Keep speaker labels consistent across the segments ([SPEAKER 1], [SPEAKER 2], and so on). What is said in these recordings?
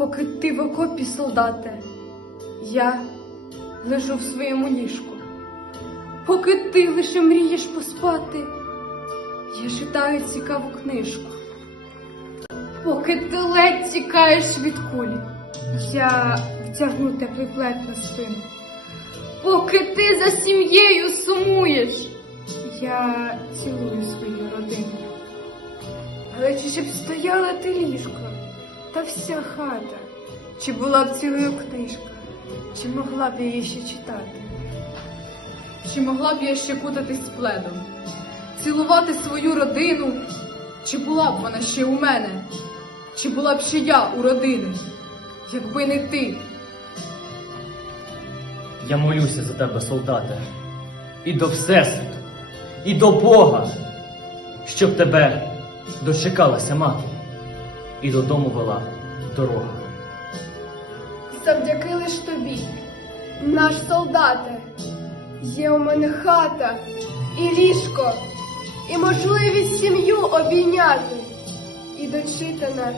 [SPEAKER 1] Поки ти в окопі, солдате, я лежу в своєму ліжку. Поки ти лише мрієш поспати, я читаю цікаву книжку. Поки ти ледь тікаєш від кулі, я втягну теплий плед на спину. Поки ти за сім'єю сумуєш, я цілую свою родину. Але чи ж б стояла ти ліжко, та вся хата, чи була б цілою книжка, чи могла б її ще читати?
[SPEAKER 2] Чи могла б я ще кутатись з пледом, цілувати свою родину, чи була б вона ще у мене, чи була б ще я у родини, якби не ти.
[SPEAKER 3] Я молюся за тебе, солдате, і до Всесвіту, і до Бога, щоб тебе дочекалася мати, і додому вела дорога.
[SPEAKER 1] Завдяки лиш тобі, наш солдате, є у мене хата і ліжко, і можливість сім'ю обійняти, і дочитана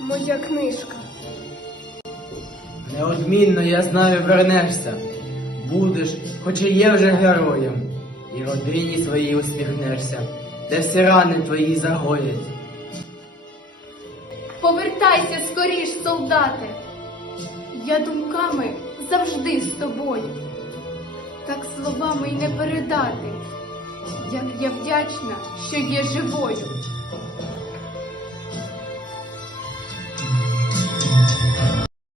[SPEAKER 1] моя книжка.
[SPEAKER 4] Неодмінно, я знаю, вернешся. Будеш, хоч і є вже героєм, і родині своїй усміхнешся, де всі рани твої загоять.
[SPEAKER 1] Повертайся скоріш, солдате. Я думками завжди з тобою. Так словами й не передати, як я вдячна, що є живою.